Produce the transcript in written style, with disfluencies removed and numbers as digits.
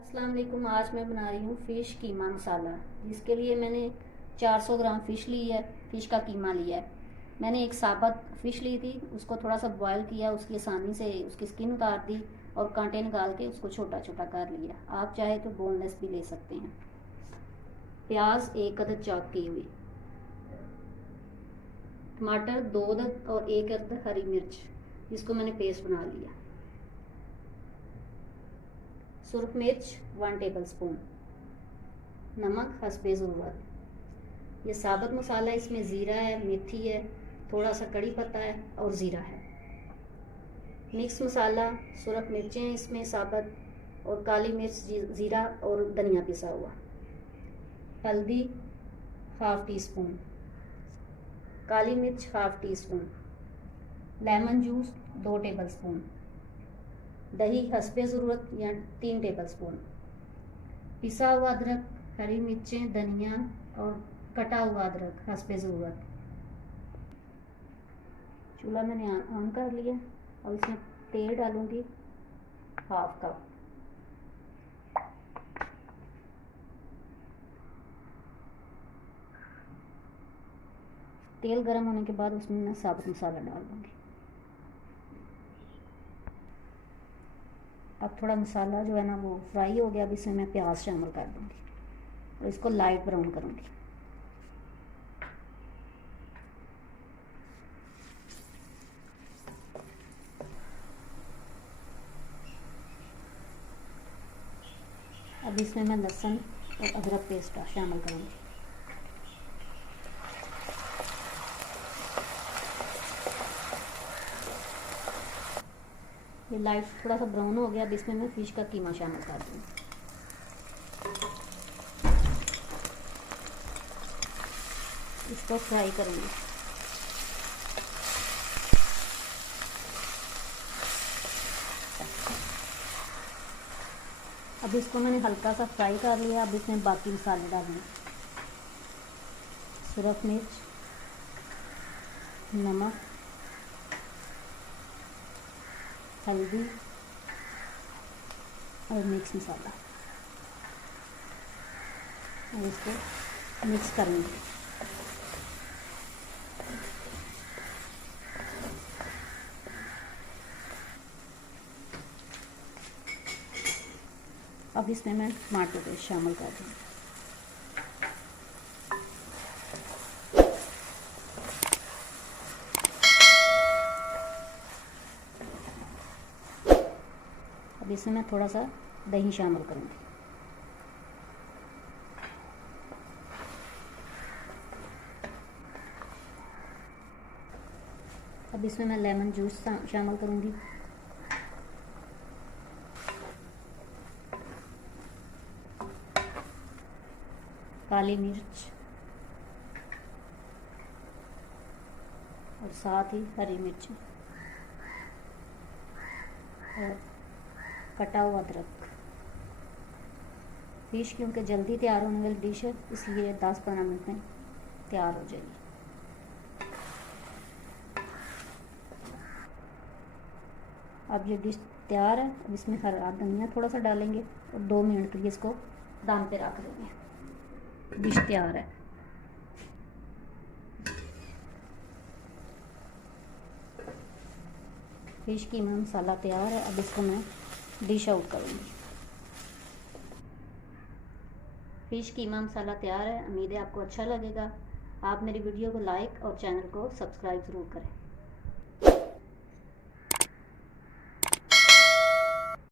अस्सलाम वालेकुम। आज मैं बना रही हूँ फ़िश कीमा मसाला, जिसके लिए मैंने 400 ग्राम फ़िश ली है। फ़िश का कीमा लिया है। मैंने एक साबुत फ़िश ली थी, उसको थोड़ा सा बॉयल किया, उसकी आसानी से उसकी स्किन उतार दी और कांटे निकाल के उसको छोटा छोटा कर लिया। आप चाहे तो बोनलेस भी ले सकते हैं। प्याज 1 अदद चॉप की हुई, टमाटर 2 अदद और 1 अदद हरी मिर्च, जिसको मैंने पेस्ट बना लिया। सुरख मिर्च 1 टेबल स्पून, नमक हस्बे ज़रूरत। ये साबुत मसाला, इसमें ज़ीरा है, मेथी है, थोड़ा सा कड़ी पत्ता है और ज़ीरा है। मिक्स मसाला, सुरख मिर्चें इसमें साबुत और काली मिर्च, ज़ीरा और धनिया पिसा हुआ। हल्दी 1/2 टी स्पून, काली मिर्च 1/2 tea spoon, lemon juice 2 table spoon, दही हस्बे ज़रूरत या 3 टेबल स्पून, पिसा हुआ अदरक, हरी मिर्चें, धनिया और कटा हुआ अदरक हस्बे ज़रूरत। चूल्हा मैंने ऑन कर लिया। अब इसमें तेल डालूंगी 1/2 कप। तेल गर्म होने के बाद उसमें मैं साबुत मसाला डाल दूंगी। अब थोड़ा मसाला जो है ना वो फ्राई हो गया। अब इसमें मैं प्याज शामिल कर दूंगी और इसको लाइट ब्राउन करूंगी। अब इसमें मैं लहसुन और अदरक पेस्ट शामिल करूंगी। ये लाइट थोड़ा सा ब्राउन हो गया। अब इसमें मैं फ़िश का कीमा शामिल कर दूँगी। इसको फ्राई करूँगी। अब इसको मैंने हल्का सा फ्राई कर लिया। अब इसमें बाकी मसाले डालूँगी। सुरख मिर्च, नमक, हल्दी और मिक्स मसाला, और इसको मिक्स करूँगी। अब इसमें मैं टमाटर पेस्ट शामिल कर दूँगी। अब इसमें मैं थोड़ा सा दही शामिल करूँगी। अब इसमें मैं लेमन जूस शामिल करूँगी। काली मिर्च और साथ ही हरी मिर्च और कटा हुआ अदरक। फ़िश क्योंकि जल्दी तैयार होने वाली डिश है, इसलिए 10-15 मिनट में तैयार हो जाएगी। अब ये डिश तैयार है। अब इसमें हरा धनिया थोड़ा सा डालेंगे और 2 मिनट के लिए इसको दम पे रख देंगे। डिश तैयार है। फ़िश कीमा मसाला तैयार है। अब इसको मैं डिश आउट करूँगी। फ़िश कीमा मसाला तैयार है। उम्मीद है आपको अच्छा लगेगा। आप मेरी वीडियो को लाइक और चैनल को सब्सक्राइब ज़रूर करें।